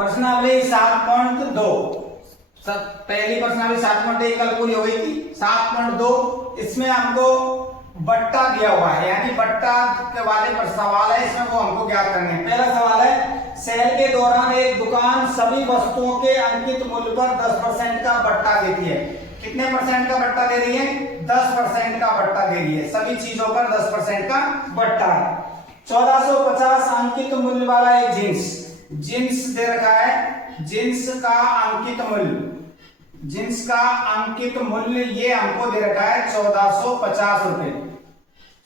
प्रश्नावली 7.2 सब पहली प्रश्नावली 7.1 कल पूरी हो गई थी। 7.2 इसमें हमको बट्टा दिया हुआ है, यानी बट्टा के वाले पर सवाल है, इसमें वो हमको ज्ञात करने हैं। पहला सवाल है, सेल के दौरान एक दुकान सभी वस्तुओं के अंकित मूल्य पर 10% का बट्टा देती है। कितने परसेंट का बट्टा दे रही है? 10% का बट्टा दे रही है। सभी चीजों पर 10% का बट्टा है। 1450 अंकित मूल्य वाला एक जींस दे रखा है। जींस का अंकित मूल्य ये हमको दे रखा है 1450 रुपए।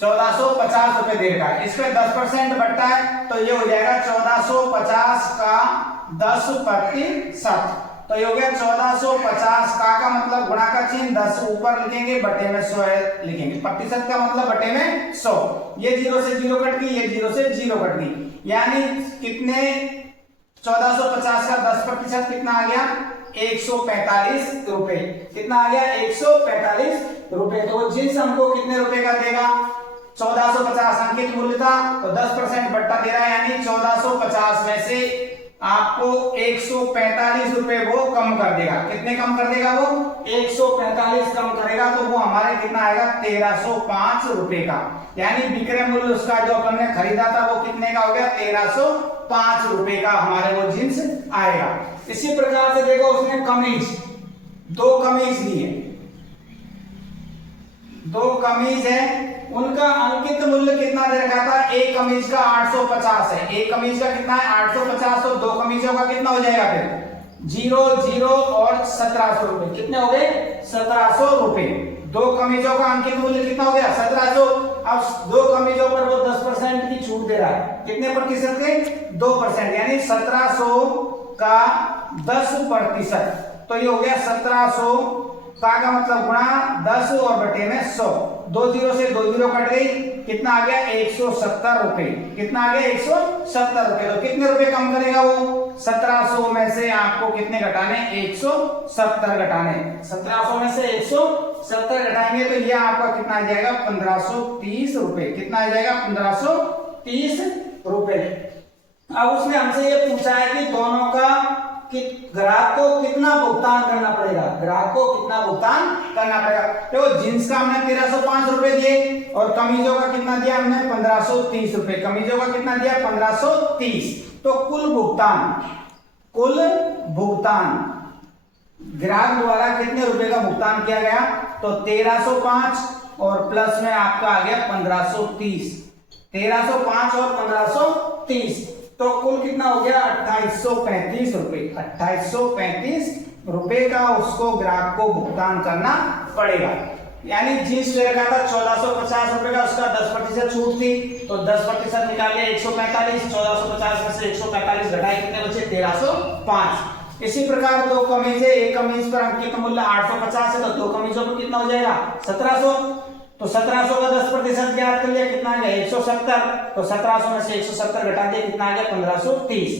1450 रुपए दे रखा है। इस पे 10% बट्टा है, तो ये हो जाएगा 1450 का 10%। तो ये हो गया 1450 का मतलब गुणा का चिन्ह 10 ऊपर लिखेंगे, बटे में 100 लिखेंगे। प्रतिशत का मतलब बटे में 100। ये 0 से 0 कट गई, ये 0 से 0 कट गई, यानी कितने 1450 का 10% कितना आ गया? 145 रुपए। कितना आ गया? 145 रुपए। तो जींस हमको कितने रुपए का देगा? 1450 अंकित मूल्य था, तो 10% बट्टा दे रहा है, यानी 1450 में से आपको 145 रुपए वो कम कर देगा। कितने कम कर देगा वो? 145 कम करेगा, तो वो हमारे कितना आएगा? 1305 रुपए का। यानी विक्रय मूल्य उसका जो अपन ने खरीदा था वो कितने का हो गया? 1305 रुपए का हमारे वो जींस आएगा। इसी प्रकार से देखो, उसने कमीज, 2 कमीज दी है, 2 कमीज है, उनका अंकित मूल्य कितना दे रखा था? एक कमीज का 850 है। एक कमीज का कितना है? 850। तो 2 कमीजों का कितना हो जाएगा फिर? 0 0 और 1700 रुपए। कितने हो गए? 1700 रुपए। 2 कमीजों का अंकित मूल्य कितना हो गया? 1700। अब 2 कमीजों पर वो 10% की छूट दे रहा है। कितने प्रतिशत के? 2%, यानी 1700 का 10%। तो ये हो गया 1700 का मतलब गुणा 10 और बटे में 100। 2 0 से 2 0 कट गई, कितना आ गया? 170 रुपए। कितना आ गया? 170 रुपए। तो कितने रुपए कम करेगा वो? 1700 में से आपको कितने घटाने? 170 घटाने। 1700 में से 170 घटाएंगे तो यह आपका कितना आ जाएगा? 1530 रुपए। कितना आ जाएगा? 1530 रुपए। अब उसने हमसे ये पूछा है कि दोनों का कि ग्राहक को कितना भुगतान करना पड़ेगा? ग्राहक को कितना भुगतान करना पड़ेगा? तो जींस का हमने 1305 रुपए दिए और कमीजों का कितना दिया हमने? 1530 रुपए। कमीजों का कितना दिया? 1530। तो कुल भुगतान ग्राहक द्वारा कितने रुपए का भुगतान किया गया? तो 1305 और प्लस में आपका आ गया 1530। 1305 और 1530, तो कुल कितना हो गया? 2835 रुपए। 2835 रुपए का उसको ग्राहक को भुगतान करना पड़ेगा। यानी जींस ले रखा था 1450 रुपए का, उसका 10% छूट थी, तो 10% निकाल लिया 145। 1450 में से 145 घटाए, कितने बचे? 1305। इसी प्रकार 2 कमीज है, एक कमीज पर अंकित मूल्य 850 है, तो 2 कमीजों पर कितना हो जाएगा? 1700। तो 1700 का 10% ज्ञात कर लिया, कितना आ गया? 170। तो 1700 में से 170 घटा दिया, कितना आ गया? 1530।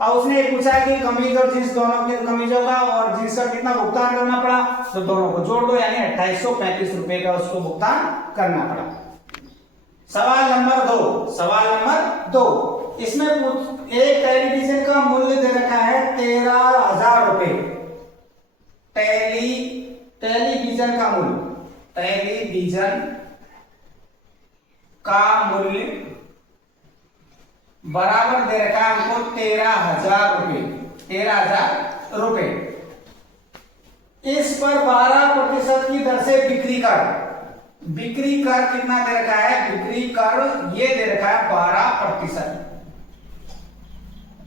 अब उसने पूछा है कि कमीज और जींस दोनों के कमीजों का और जींस का कितना भुगतान करना पड़ा, तो दोनों को जोड़ दो, यानी 2835 रुपए का उसको भुगतान करना पड़ा। सवाल नंबर 2। इसमें एक टेलीविजन का मूल्य दे रखा है 13,000 रुपए। टेलीविजन का मूल्य बराबर दे रखा है हमको 13,000 रुपए। 13,000 रुपए। इस पर 12% की दर से बिक्री कर कितना दे रखा है? बिक्री कर ये दे रखा है 12%।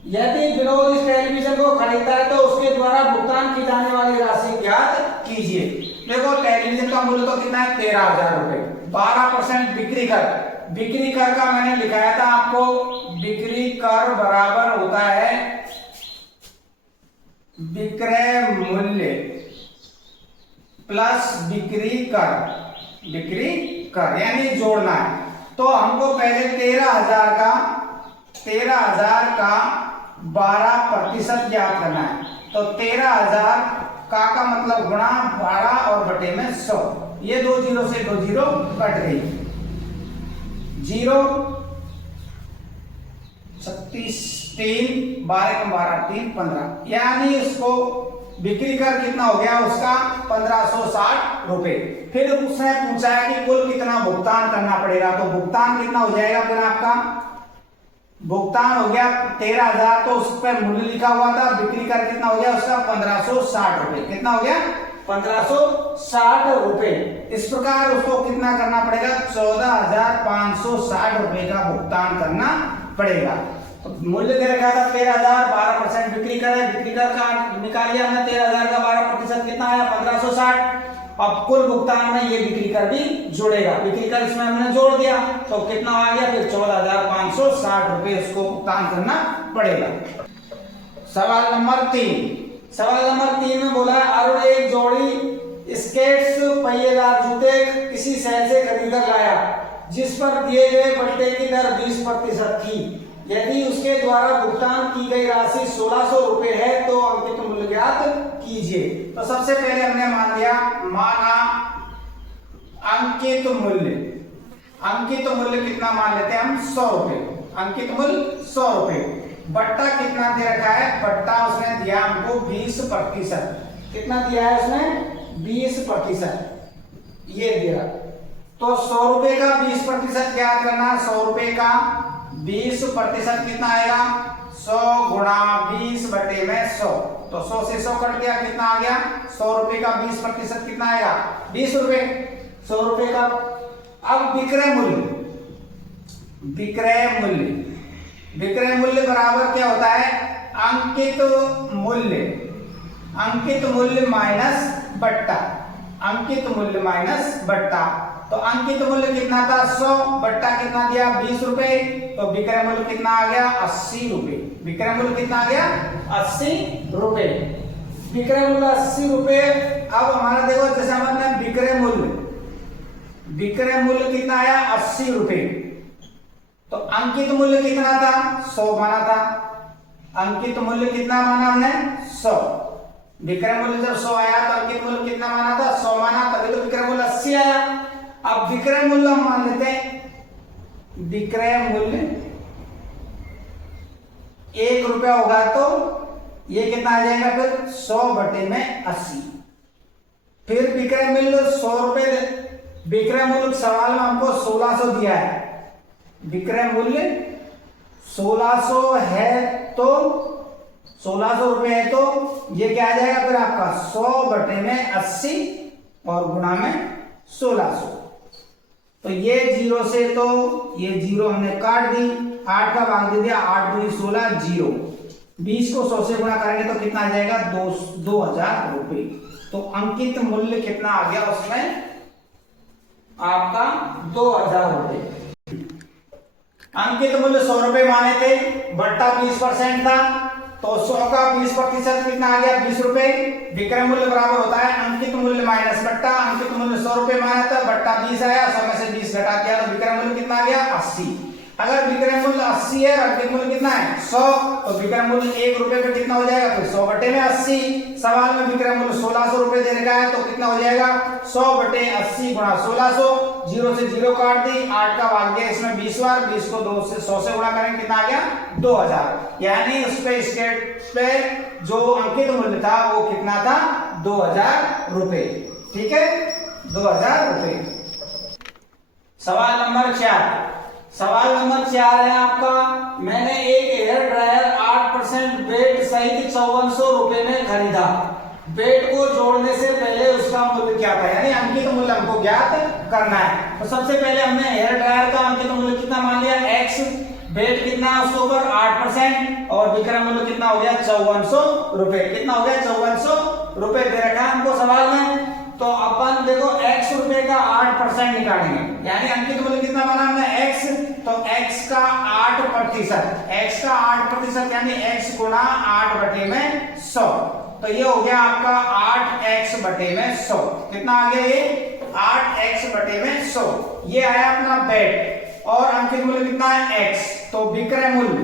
यदि विनोद इस टेलीविजन को खरीदता है तो उसके द्वारा भुगतान की जाने वाली राशि ज्ञात कीजिए। देखो, टेलीविजन का मूल्य तो कितना है? 13,000 रुपए। 12% बिक्री कर का मैंने लिखाया था आपको, बिक्री कर बराबर होता है विक्रय मूल्य प्लस बिक्री कर, यानी जोड़ना है। तो हमको पहले 13,000 का 12% ज्ञात करना है। तो 13,000 का मतलब गुणा 12 और बटे में 100। ये 2 0 से 2 0 कट गई। 0 36 3 12 कम 12 3 15, यानी उसको बिक्री कर कितना हो गया उसका 1560 रुपए। फिर उसने पूछा है कि कुल कितना भुगतान करना पड़ेगा, तो भुगतान कितना हो जाएगा, फिर आपका भुगतान हो गया 13,000, तो उस पर मूल्य लिखा हुआ था, बिक्री कर कितना हो गया उसका 1560 रुपए। कितना हो गया 1560 रुपए। इस प्रकार उसको कितना करना पड़ेगा 14,560 रुपए का भुगतान करना पड़ेगा। तो मूल्य दे रखा था 13,000, 12% बिक्री कर है, बिक्री कर का निकाल लिया हमने, 13,000 का 12% कितना आया 1560। अब कुल भुगतान में ये बिक्री कर भी जुड़ेगा, बिक्री कर इसमें हमने जोड़ दिया तो कितना आ गया फिर 14,560 रुपए उसको भुगतान करना पड़ेगा। सवाल नंबर 3, सवाल नंबर 3 में बोला है अरुण एक जोड़ी स्केट्स पहिएदार जूते किसी शहर से खरीद कर लाया जिस पर दिए गए बट्टे की दर 20% थी। यदि उसके द्वारा भुगतान की गई राशि 1600 रुपए है तो अंकित मूल्य ज्ञात कीजिए। तो सबसे पहले हमने मान लिया, माना अंकित मूल्य, अंकित मूल्य कितना मान लेते हैं हम 100 रुपए, अंकित मूल्य 100 रुपए। बट्टा कितना दे रखा है, बट्टा उसने दिया हमको 20%। कितना दिया है उसने 20%, ये दिया। तो 100 रुपए का 20% ज्ञात करना, 100 रुपए का 20% कितना आएगा 100 गुणा 20 बटे में 100, तो 100 से 100 कट गया, कितना आ गया 100 रुपए का 20% कितना आएगा 20 रुपए, 100 रुपए का। अब विक्रय मूल्य, विक्रय मूल्य, विक्रय मूल्य बराबर क्या होता है अंकित मूल्य, अंकित मूल्य माइनस बट्टा, अंकित मूल्य माइनस बट्टा। तो अंकित मूल्य कितना था 100, बट्टा कितना दिया 20 रुपए, तो विक्रय मूल्य कितना आ गया 80 रुपए, विक्रय मूल्य कितना आ गया 80 रुपए, विक्रय मूल्य 80 रुपए। अब हमारा देखो जैसे हमने विक्रय मूल्य, विक्रय मूल्य कितना आया 80 रुपए, तो अंकित मूल्य कितना था 100 माना था, अंकित मूल्य कितना माना हमने 100, विक्रय मूल्य जब 100 आया तो अंकित मूल्य कितना माना था 100 माना, तभी तो विक्रय मूल्य 80 आया। अब विक्रय मूल्य हम मान लेते हैं, विक्रय मूल्य 1 रुपया होगा तो ये कितना आ जाएगा फिर 100 बटे में 80। फिर विक्रय मूल्य 100 रुपए, विक्रय मूल्य सवाल में हमको 1600 दिया है, विक्रय मूल्य 1600 है तो 1600 रुपए है तो ये क्या आ जाएगा फिर आपका 100 बटे में 80 और गुणा में 1600। तो ये 0 से तो ये 0 हमने काट दी, 8 का भाग दे दिया, 8 दूनी 16 0, 20 को 100 से गुणा करेंगे तो कितना आ जाएगा 2000 रुपए। तो अंकित मूल्य कितना आ गया उसमें आपका 2000 रुपए। अंकित मूल्य 100 रुपए माने थे, बट्टा 20% था, तो 100 का 20% कितना आ गया 20 रुपए। विक्रय मूल्य बराबर होता है अंकित मूल्य माइनस बट्टा, अंकित मूल्य 100 रुपए माना था, बट्टा 20 आया, 100 में से 20 घटा दिया तो विक्रय मूल्य कितना आ गया 80। अगर विक्रय मूल्य 80 है और अंकित मूल्य कितना है 100, तो विक्रय मूल्य 1 रुपए पे कितना हो जाएगा फिर 100 बटे में 80। सवाल में विक्रय मूल्य 1600 रुपए दे रखा है तो कितना हो जाएगा 100 बटे 80 गुणा 1600, 0 से 0 काट दी, 8 का भाग गया इसमें 20 बार, 20 को 2 से 100 से गुणा करेंगे कितना आ गया 2000। यानी उस पे स्टेट पे जो अंकित मूल्य था वो कितना था 2000 रुपए। ठीक है 2000 रुपए। सवाल नंबर 4, सवाल नंबर 4 है आपका, मैंने एक हेयर ड्रायर 8% बेट सहित 5400 रुपए में खरीदा, बेट को जोड़ने से पहले उसका मूल्य क्या था, यानी अंकित मूल्य हमको ज्ञात करना है। तो सबसे पहले हमने हेयर ड्रायर का अंकित मूल्य कितना मान लिया x, बेट कितना उसके ऊपर 8% और विक्रय मूल्य कितना हो गया 5400 रुपए। कितना हो गया 5400 रुपए दे रखा है हमको सवाल में। तो अपन देखो x रुपए का 8% निकालेंगे, यानी अंकित मूल्य कितना माना हमने x, तो x का 8%, x का 8% यानी x गुणा 8 बटे में 100, तो ये हो गया आपका 8x बटे में 100। कितना आ गया ये 8x बटे में 100, ये आया अपना बेट और अंकित मूल्य कितना है x, तो विक्रय मूल्य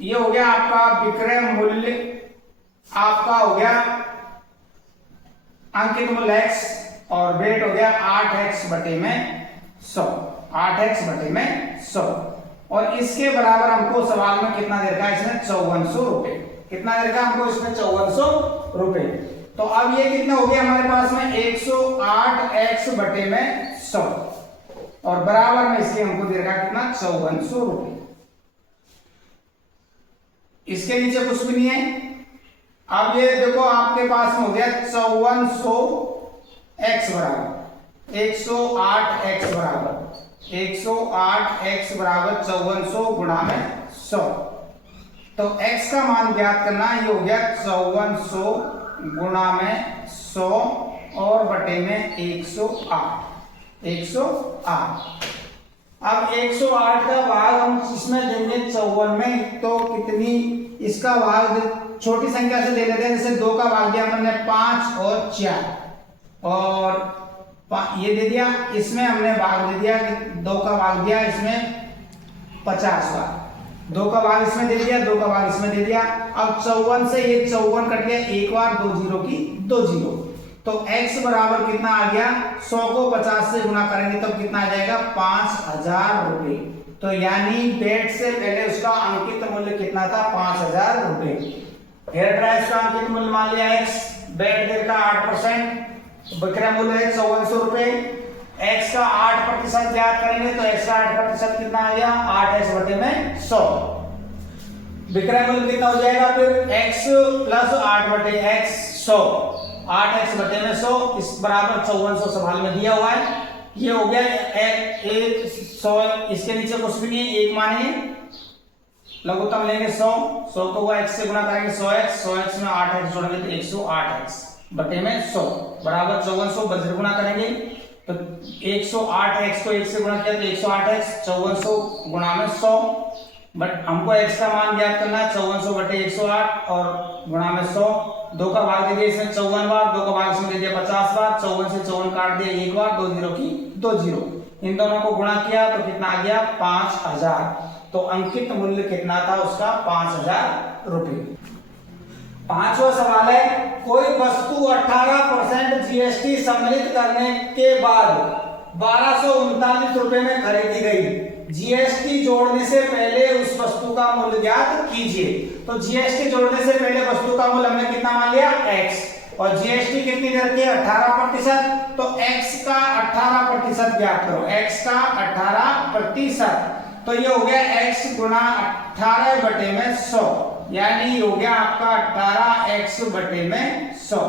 ये हो गया आपका विक्रय मूल्य आपका हो गया अंकित मूल्य x और बेट हो गया 8x बटे में 100, 8x बटे में 100। और इसके बराबर हमको सवाल में कितना दे रखा है इसमें 5400 रुपए। कितना दे रखा है हमको इसमें 5400 रुपए। तो अब ये कितना हो गया हमारे पास में 108x बटे में 100 और बराबर में इसके हमको दे रखा है कितना 5400 रुपए। इसके नीचे कुछ भी नहीं है। अब ये देखो आपके पास में हो गया 5400x बराबर 108x बराबर 108x बराबर 5400 गुणा में 100। तो x का मान ज्ञात करना, ये हो गया 5400 गुणा में 100 और बटे में 108 108। अब 108 का भाग हम इसमें देंगे 54 में, तो कितनी इसका भाग छोटी संख्या से दे लेते हैं। जैसे 2 का भाग दिया हमने 5 और 4 और ये दे दिया, इसमें हमने भाग दे दिया 2 का भाग दिया इसमें 50 बार, 2 का भाग इसमें दे दिया, 2 का भाग इसमें दे दिया। अब 54 से ये 54 कट गया, एक बार 2 जीरो की 2 जीरो, तो x बराबर कितना आ गया 100 को 50 से गुना करेंगे तो कितना आ जाएगा 5000 रुपए। तो यानी बेट से पहले उसका अंकित मूल्य कितना था 5000 रुपए। हेयर ड्रायर का अंकित मूल्य मान लिया x, बेट देर का 8%, विक्रय मूल्य है 5400 रुपए। x का 8% ज्ञात करेंगे तो x का 8% कितना आ गया 8x बटे में 100। विक्रय मूल्य कितना हो जाएगा फिर x प्लस 8 बटे x 100, 8x बटे में 100 इस बराबर 5400 सवाल में दिया हुआ है। ये हो गया 100, इसके नीचे कुछ भी नहीं है, एक मानेंगे, लघुत्तम लेंगे 100, 100 को x से गुणा करेंगे 100x, 100x में 8x जोड़ेंगे तो 108x बटे में 100 बराबर 5400, बजर गुणा करेंगे तो 108x को 1 से गुणा किया तो 108x, 5400 गुणा में 100, बट हमको x का मान ज्ञात करना है 5400 बटे 108 और गुणा में 100। 2 का भाग दे दिया इसमें 54 बार, 2 का भाग इसमें दे दिया 50 बार, 54 से 54 काट दिया एक बार, 2 जीरो की 2 जीरो, इन दोनों को गुणा किया तो कितना आ गया 5000। तो अंकित मूल्य कितना था उसका 5000 रुपए। पांचवा सवाल है, कोई वस्तु 18% जीएसटी सम्मिलित करने के बाद 1239 रुपए में खरीदी गई। जीएसटी जोड़ने से पहले उस वस्तु का मूल्य ज्ञात कीजिए। तो जीएसटी जोड़ने से पहले वस्तु का मूल्य हमने कितना मान लिया x और जीएसटी कितनी दर की 18%, तो x का 18% ज्ञात करो, x का 18%, तो ये हो गया x गुणा 18 बटे में 100, यानी हो गया आपका 18x बटे में 100।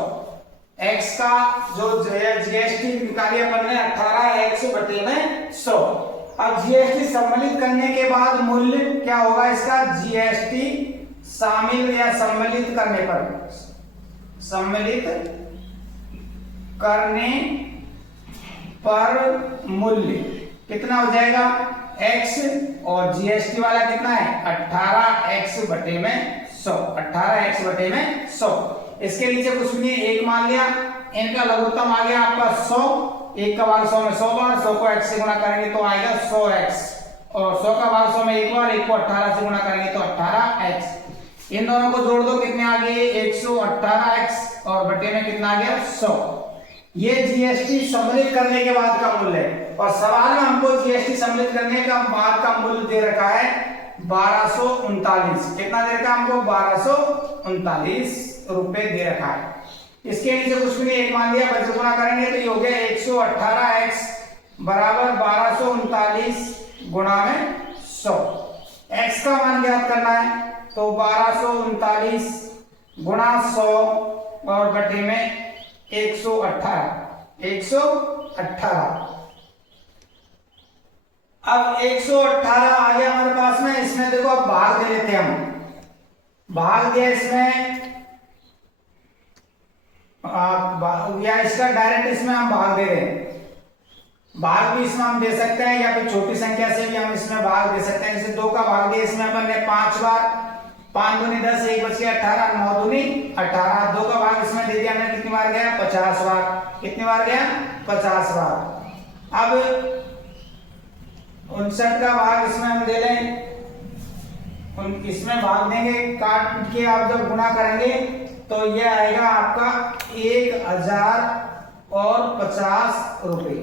x का जो जीएसटी निकाली अपन ने 18x बटे में 100। अब जीएसटी सम्मिलित करने के बाद मूल्य क्या होगा इसका, जीएसटी शामिल या सम्मिलित करने पर, सम्मिलित करने पर मूल्य कितना हो जाएगा x और जीएसटी वाला कितना है 18x बटे में 100, 18x बटे में 100। इसके नीचे कुछ नहीं, एक मान लिया, इनका लघुत्तम आ गया आपका 100, एक का भाग 100 में 100 बार, 100 को x से गुणा करेंगे तो आएगा 100x और 100 का भाग 100 में एक बार, एक को 18 से गुणा करेंगे तो 18x। इन दोनों को जोड़ दो, कितने आ गए 118x और बटे में कितना आ गया 100। ये जीएसटी सम्मिलित करने के बाद का मूल्य है और सवाल में हमको जीएसटी सम्मिलित करने का बाद का मूल्य दे रखा है 1239। कितना दे रखा है हमको 1239 रुपए दे रखा है। इसके नीचे कुछ भी नहीं, एक मान लिया, बच्चे गुणा करेंगे तो ये हो गया 118x बराबर 1239 गुणा में 100। x का मान ज्ञात करना है तो 1239 गुणा 100 और बटे में 118, 118। अब 118 आ गया हमारे पास में, इसमें देखो अब भाग दे लेते हैं हम, भाग दिया इसमें या इसका डायरेक्ट इसमें हम भाग दे रहे हैं। भाग भी इसमें हम दे सकते हैं या फिर छोटी संख्या से भी हम इसमें भाग दे सकते हैं। जैसे 2 का भाग दिया इसमें अपन ने 5 बार, 5 दूनी 10, 1 बच गया 18, 9 दूनी 18। 2 का भाग इसमें दे दिया हमने, कितनी बार गया 50 बार, कितनी बार गया 50 बार। अब 59 का भाग इसमें हम दे लें, इसमें भाग देंगे, काट के आप जब गुणा करेंगे तो ये आएगा आपका 1050 रुपए।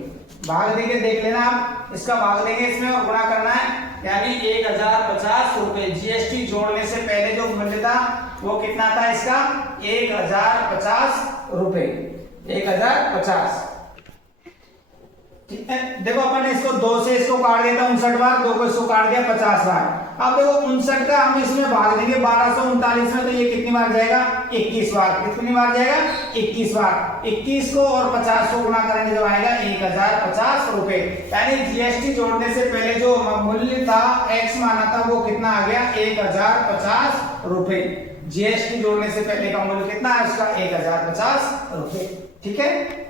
भाग देंगे, देख लेना आप, इसका भाग देंगे इसमें और गुणा करना है यानी 1050 रुपए। जीएसटी जोड़ने से पहले जो मूल्य था वो कितना था इसका? 1050 रुपए। 1050। ठीक है, देखो अपन ने इसको 2 से इसको काट दिया था 59 बार, 2 को इसको काट दिया 50 बार। अब देखो 59 का हम इसमें भाग देंगे 1239 में, तो ये कितनी बार जाएगा? 21 बार। कितनी बार जाएगा? 21 बार। 21 को और 50 को गुणा करेंगे जो आएगा 1050 रुपए। यानी जीएसटी जोड़ने से पहले जो मूल्य था एक्स माना था वो कितना आ गया? 1050 रुपए। जीएसटी जोड़ने से पहले का मूल्य कितना है उसका? 1050 रुपए। ठीक है।